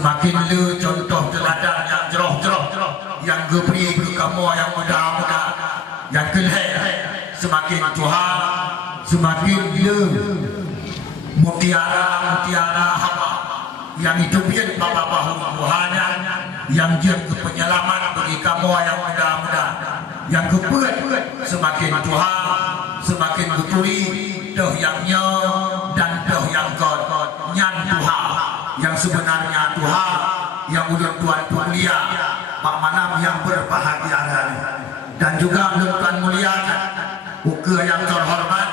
semakin le contoh teladan yang jeroh-jeroh, yang geberi kamu yang muda-muda, yang keleh, semakin Tuhan semakin le mutiara-mutiara haba yang hidupin bapak-bapak Tuhannya, yang jadi penyelamat bagi kamu yang muda-muda, yang kebet semakin Tuhan semakin beturi dah yang nya dan dah yang god nyan Tuhan yang sebenarnya Tuhan yang ulun Tuhan mulia Pak Manam yang berbahagia dan juga ulun Tuhan mulia uke yang terhormat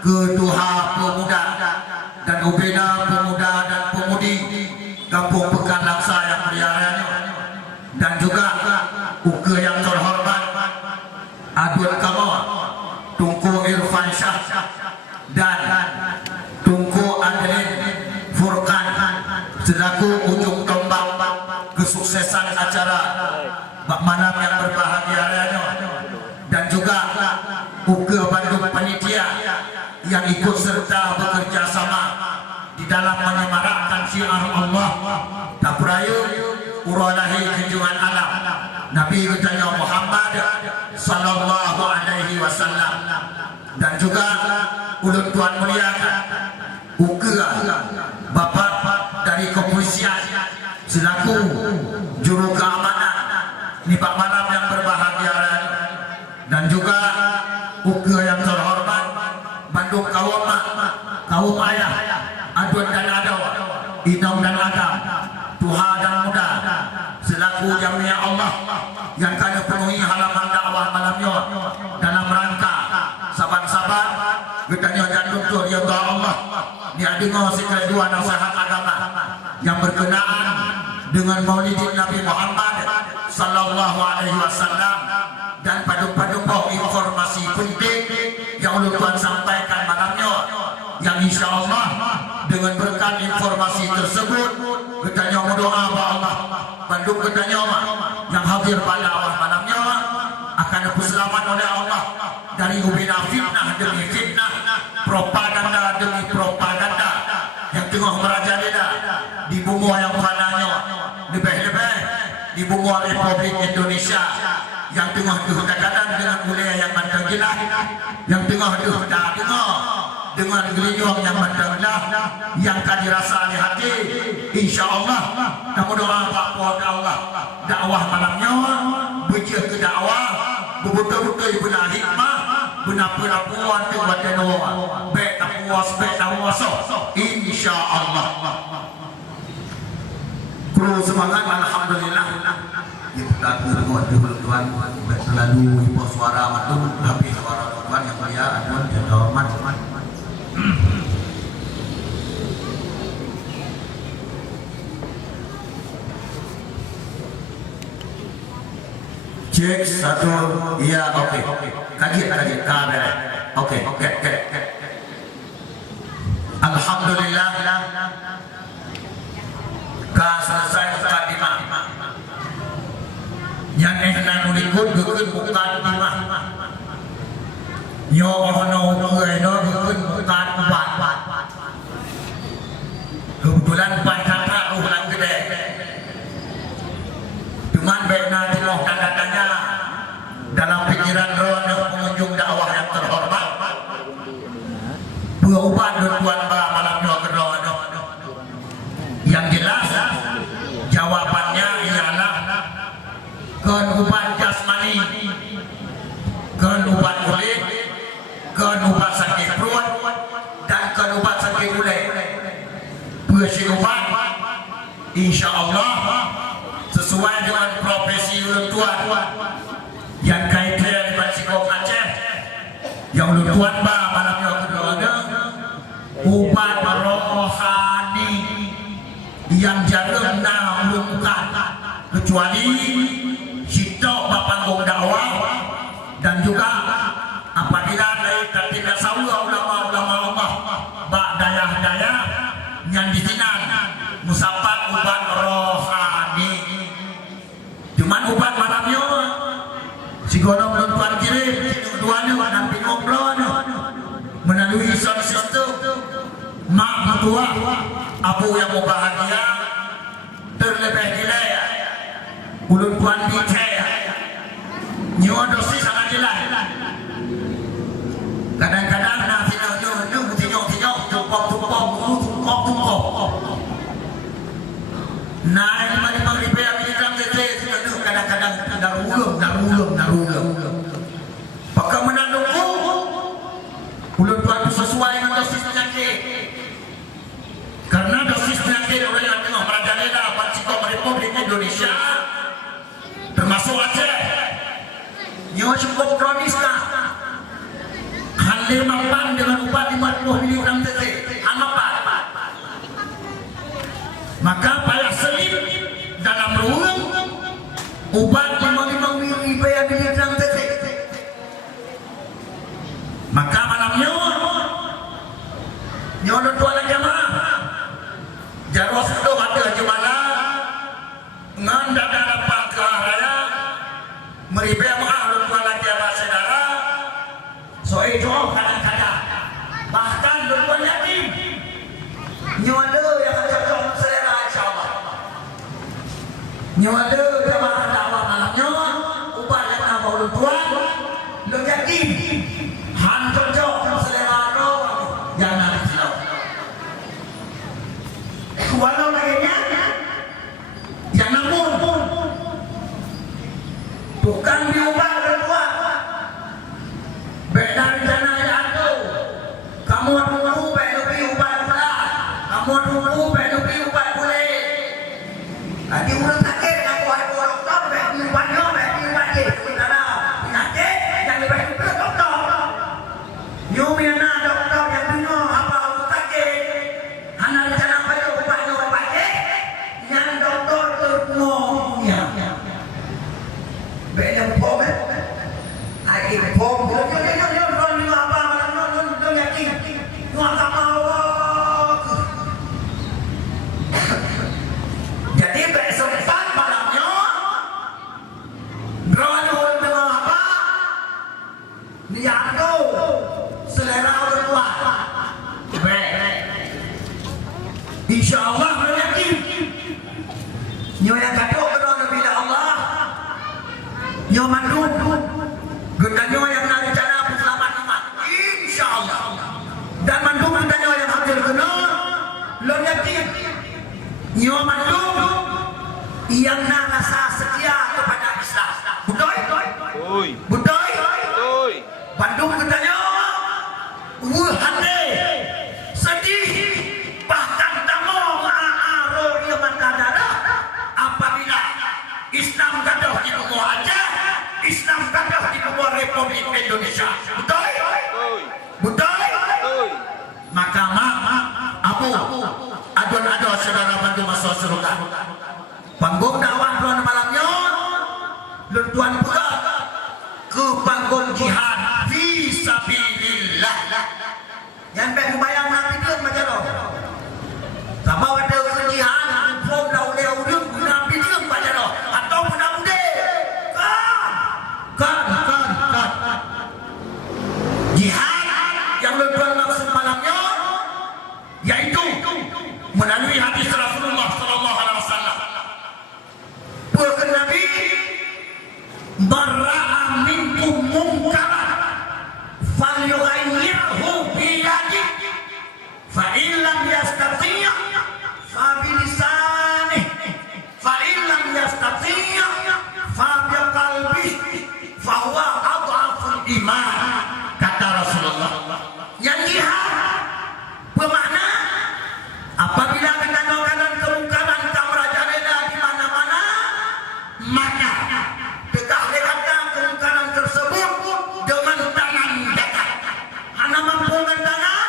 Ketua Pemuda dan Ubina Pemuda dan Pemudi Kampung Pekan Laksa yang mulia dan juga uke yang terhormat Adun Kamu Tunku Irfan Syah dan Tunku Adeline Furkan selaku ujung tombak kesuksesan acara Pak Manam yang berbahagia dan juga uke Bandung panitia yang ikut serta bekerja sama di dalam menyemarakkan syiar Allah tak perayu uralahi kejuan alam Nabi kita Muhammad sallallahu alaihi wasallam dan juga ulun Tuan muliakan uke Bapak dari kepolisian selaku juru keamanan di Pak Manam yang berbahagia dan juga uke yang terhormat Bandung kaum ayah Adun dan Adaw Idam dan Adam Tuhan dan Muda selaku jamiah Allah yang kena penuhi halaman dakwah malamnya dalam rangka saban-saban bertanya dan doktor ya Allah dia dengar sekali dua nasihat agama yang berkenaan dengan maulidin Nabi Muhammad sallallahu alaihi wasallam dan padu-padu informasi penting yang ulun Tuhan sampaikan malamnya yang insyaAllah dengan berkat informasi tersebut bertanya berdoa Allah Bandung bertanya yang hadir pada awal malamnya akan diselamat oleh Allah dari ubina fitnah demi fitnah, propaganda demi propaganda yang tengah merajalela di bumi yang fananya, lebih-lebih di bumi Republik Indonesia yang tengah dihadapkan dengan wilayah yang tergila, yang tengah dihadapkan dengan gelinyong yang mendalam yang akan dirasa di hati. InsyaAllah kamu doa Pak Puan Allah dakwah malamnya berjaya ke dakwah betul-betul benar hikmah benar perapuan ke badan orang baik tak puas baik tak puas InsyaAllah perlu semangat. Alhamdulillah kita berbuat Tuhan lalu ibu suara matung tapi suara Tuhan yang mulia Adun yang hormat. Cek satu, iya oke. Kaji kamera. Oke. Alhamdulillah. Ka selesai mukadimah. Yang ehna nulikut gekeun mukadimah. Yo ono ngeuna gekeun mukadimah. Kebetulan pancata ulang gede. Cuman baiknya tengok tanda-tanda dalam pikiran rohani pengunjung dakwah yang terhormat berubah tuan ba malamnya ke rohani yang jelas jawabannya ialah kehidupan jasmani, kehidupan kulit, kehidupan sakit perut dan kehidupan sakit kulit berkehidupan insyaAllah sesuai dengan profesi ulun Tuan yang kaitan dengan psikolog Aceh yang ulun Tuan ba malamnya kedua ubat rohani yang jarang na ulun bukan kecuali sitok bapanggung dakwah dan juga apabila dari tidak sawa ulama-ulama Allah ba daya-daya yang ditinan musapat ubat rohani. Cuman ubat malamnya si golong belum Tuan kirim tuannya dan bingung melalui sound system mak mertua abu yang mau bahagia terlebih gila ya ulun tuan dicaya nyawa dosis sangat jelas. Kadang-kadang nak tinyok tumpok naik lima ribu yang miligram kadang-kadang darulung pakai menandungku ulun tuan sesuai dengan dosis penyakit. Karena dosis penyakit orang yang tengah merajalela Panciko Republik Indonesia termasuk Aceh nyawa cukup kronis lah halir mapan dengan ubat 50 mg cc amapan maka payah selip dalam ruang ubat 55 mg cc maka malamnya nyawa tuan jamaah jarwas itu ada jemala nganda dapat ke raya meribe mengalun tuan jamaah saudara so itu kadang-kadang bahkan tuan yatim nyawa yang cocok selera insyaallah nyawa jamaah dakwah malamnya ubah yang nama ulun tuan lo yatim han cocok selera ro jangan silau walau lainnya yang namun bukan diubah berdua beda rencana yang itu kamu dulu lebih ubah pula kamu dulu lebih ubah boleh tadi urut sakit aku ada dokter lebih ubahnya lebih ubah je saudara penyakit yang lebih ubah dokter nyumina dokter yang bingung apa urut sakit hanya rencana apa itu ubahnya ubah je yang dokter terpungnya beda pom ai pom jadi besok malamnya berawal dengan apa niat tu selera berdua insyaallah yakin nyoya kado kepada bila Allah nyo mandun gedanyo yang nari cara selamat umat insyaallah dan mandun gedanyo yang hadir kena lo yakin nyo mandun yang rasa setia kepada Islam betul betul Bandung gedanyo hande sedih bahkan tamo ma'aro dia matadara apabila Islam gaduh di Timur Aceh Islam gaduh di Timur Republik Indonesia betul maka abu adon saudara bantu masuk surga panggung dakwah tuan malamnya tuan pula ke panggung jihad fisabilillah yang baik membayang nanti dia macam tu sama ada ke jihad form dah udah nabi dia macam tu atau muda-muda kan jihad yang tuan maksud malamnya yaitu melalui hadis Rasulullah sallallahu alaihi wasallam bukan Nabi bara'a minkum munkaran falyughayyirhu bi yadihi fa in lam yastati' fa bi lisanihi fa in lam yastati' fa bi qalbihi fa huwa adhaful iman kata Rasulullah yang jihad bermakna apabila kekandungan kemungkaran merajalela di mana-mana maka tegakkan kemungkaran tersebut dengan tangan dekat hanya mampu dengan tangan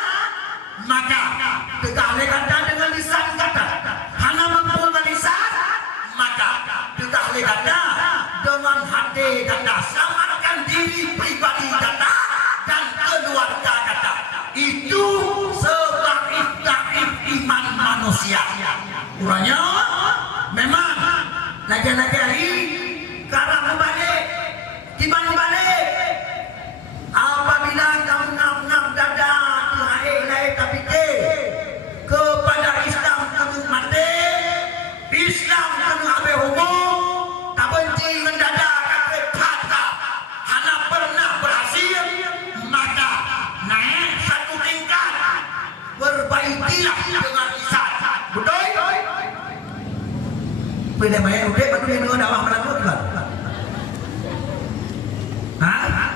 maka tegakkan dengan lisan kata hanya mampu dengan lisan maka tegakkan dengan hati kata selamatkan diri pribadi kata dan keluarga kata itu iman manusia. Uranya memang lagi-lagi karena balik di mana balik apabila kamu ngap dada lahir tapi kepada Islam kamu mati Islam berbahagilah dengan lisan. Betul? Bila main udah betul yang dengan dakwah menakut kan? Hah?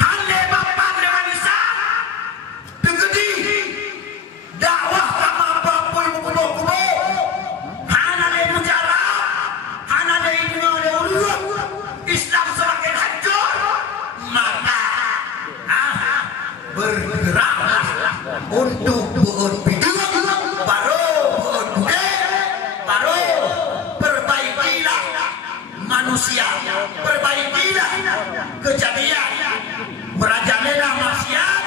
Hale bapak dengan lisan. Tegedi. Dakwah sama apa-apa yang kubo-kubo. Hana le mujarab. Hana le dengan urut. Islam semakin hancur. Maka bergeraklah untuk berbidang. Baru berbudaya. Baru perbaikilah manusia. Perbaikilah kejadian. Merajalela maksiat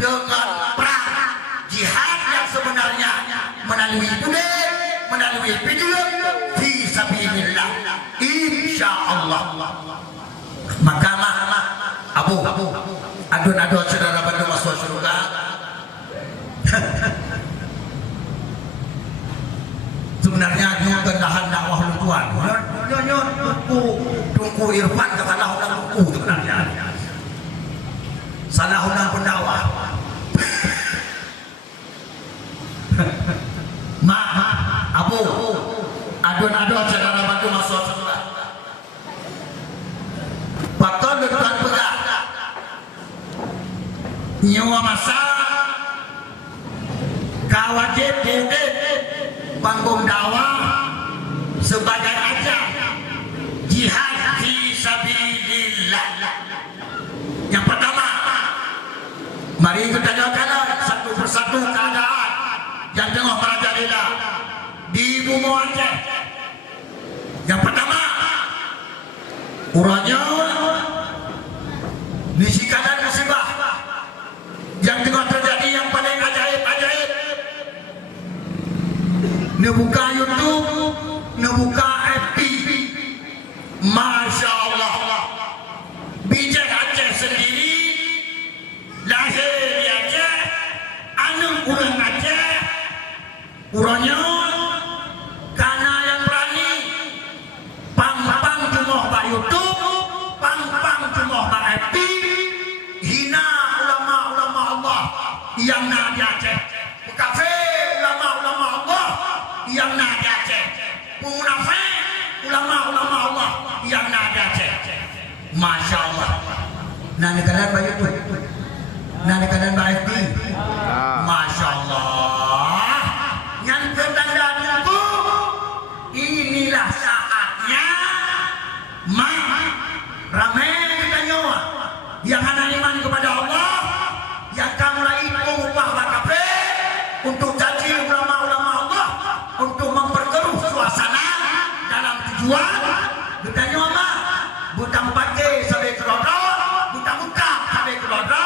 dengan perang jihad yang sebenarnya melalui budaya, melalui video fi sabilillah. Insyaallah. Maka Abu adun saudara bantu masuk surga. Sebenarnya juga dahan dakwah tuan. Nyonya tunggu Irfan kata dah orang tunggu sebenarnya. Salah orang pendakwah. Abu adun saudara bantu masuk surga. Patut tuan pegang. Nyawa masa kawajib duduk panggung dakwah sebagai ajar jihad fi sabilillah. Yang pertama, mari kita jaga satu persatu keadaan yang tengah merajalela di bumi Aceh. Yang pertama, uranya bisikan musibah yang tengah terjadi yang paling ajaib-ajaib. Nebuka YouTube, nebuka FB. Masya Allah. Bijak Aceh sendiri, lahir di Aceh, anak orang Aceh, uranya karena yang berani, pang-pang cuma pak YouTube, pang-pang cuma pak FB, hina ulama-ulama Allah yang nak di Aceh, kafe ulama-ulama Allah yang nak di Aceh, munafik ulama-ulama Allah yang nak di Aceh. Masya Allah. Nani kanan Pak YouTube, nani kanan Pak FB. Masya Allah. Yang tanda itu inilah saatnya ramai kita nyawa yang ada iman kepada Allah, yang kamu lagi mengubah bakape untuk janji ulama-ulama Allah untuk memperkeruh suasana dalam tujuan kita nyawa bukan pakai sampai keroda, bukan buka sampai keroda,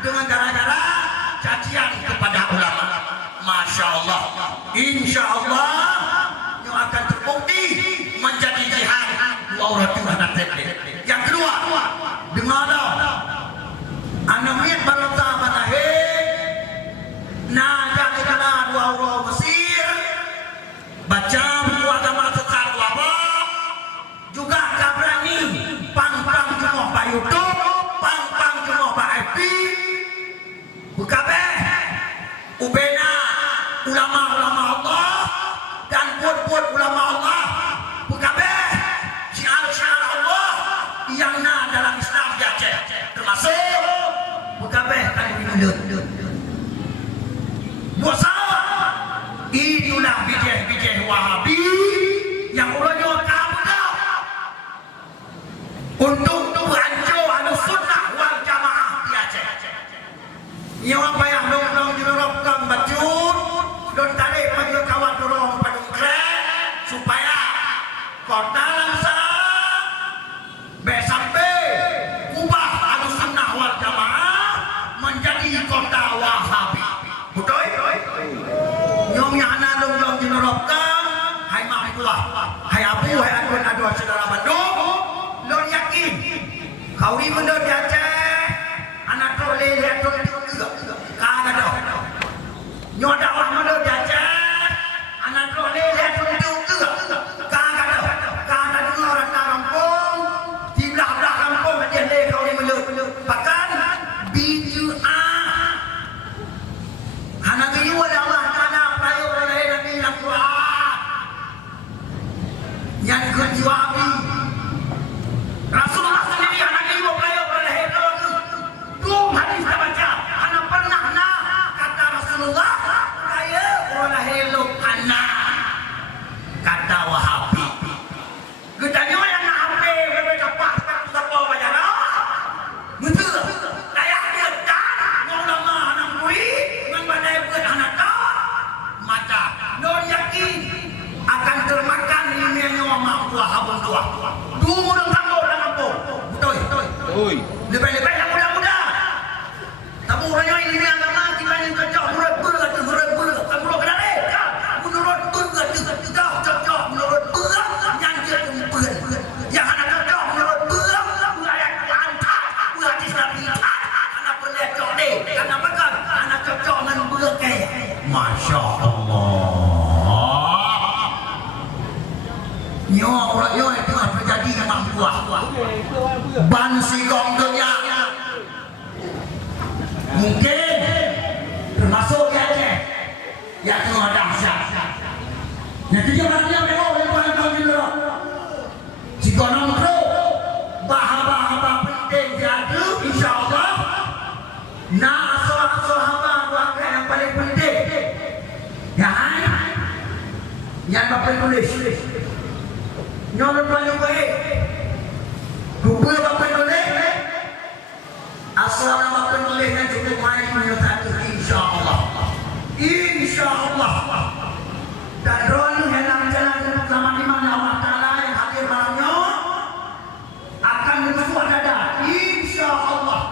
dengan gara-gara cacian kepada ulama. Masya Allah. Insya Allah yang akan terbukti menjadi jihad dua orang Tuhan dan tablet. Yang kedua, dengarlah anamit balota manahir naga kena dua orang Mesir baca buku agama sesat apa juga tak berani pang-pang cuma Pak YouTube, pang-pang cuma Pak FB, bukabeh ubena ulama-ulama Allah dan buat-buat ulama Allah, bukabeh syiar-syiar Allah yang nak dalam Islam di Aceh, termasuk bukabeh kali minut. Dosa itulah bijih-bijih Wahabi yang ulanya kamu dah untuk menghancur Ahlussunnah wal Jamaah di Aceh. Yang apa yang dong dirorokkan bacun dan tarik bagi kawan dorong padung krek supaya kota langsa sampai ubah Ahlussunnah wal Jamaah menjadi kota Wahabi. Betul? Nyong yang anak dong dirorokkan, hai mahpulah, hai abu, hai adun saudara Bandung, lo yakin kau ini benar di Aceh, anak trole lihat trole juga, kagak dah. Nyok dakwah benar di Aceh, anak trole lihat trole juga, kagak dah. Kagak dengar orang kampung, di belah-belah kampung dia leh kau ini benar. Bahkan Betul. Lebih-lebih yang muda-muda. Tapi orangnya ini agama kita yang kacau. Menurut berat. Menurut kenapa? Menurut berat. Tidak cocok. Menurut berat. Yang dia berat. Yang anak cocok. Menurut berat. Ayat lantar. Hadis Nabi. Anak pelecok ni. Kenapa kan? Anak cocok dengan berat kaya. Masya Allah. Orang itu telah terjadi dengan buah. Ban sigong dunia. Mungkin termasuk yang tengah dahsyat. Yang dia maknanya memang oleh Tuhan dulu. Jika nombro bahaba penting jadi insyaAllah nak sahabat wakil yang paling penting. Yang bapak tulis. Nyonon banyak baik. Dua bapak tulis. Asal nama penulisnya cukup main menyatakan insyaAllah. InsyaAllah. Dan roh yang dalam jalan bersama Imam Allah Ta'ala yang hadir malamnya akan bersuah dada. InsyaAllah.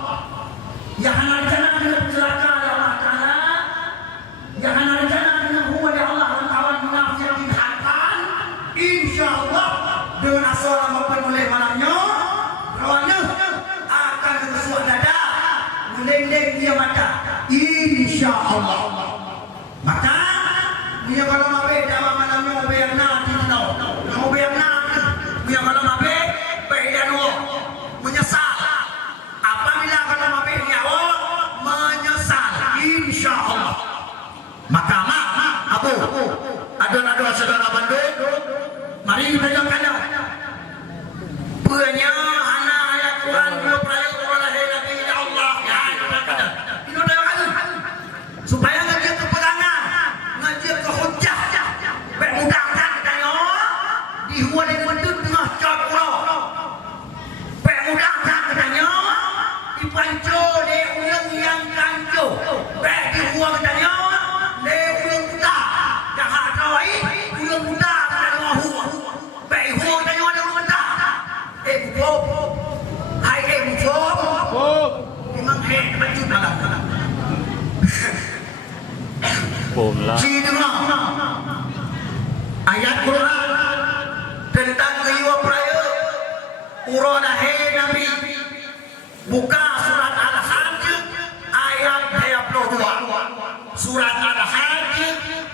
Yang akan jalan dengan celaka oleh Allah Ta'ala. Yang akan jalan dengan hukum oleh Allah dan kawan munafik yang ditahan. InsyaAllah. Dengan asal nama penulis malamnya. Rohnya akan bersuah dada. Leng-leng dia mata. InsyaAllah. Maka dia kalau mabe dalam malamnya mabe yang nanti tahu. Mabe yang nanti. Dia kalau mabe baik dan menyesal. Apabila kalau mabe nyawa menyesal. InsyaAllah. Maka Abu adon-adon saudara Bandung. Mari kita jawabkan. Punya anak ayat Quran belum peraya supaya ngaji kepegangan, ngaji ke hujah, bermudahkan katanya di huan yang mendut tengah cakro, bermudahkan katanya di panco de ulang yang kanco, ber di huan katanya de ulang muda, dah kawai ulang muda katanya huan, ber huan katanya de ulang muda, buko, hai buko, memang baju malam. Ayat Quran tentang jiwa peraya urana hai Nabi buka surat Al-Hajj ayat 22 surat Al-Hajj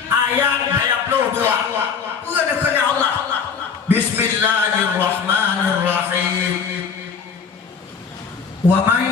ayat 22 udah Allah Bismillahirrahmanirrahim wa man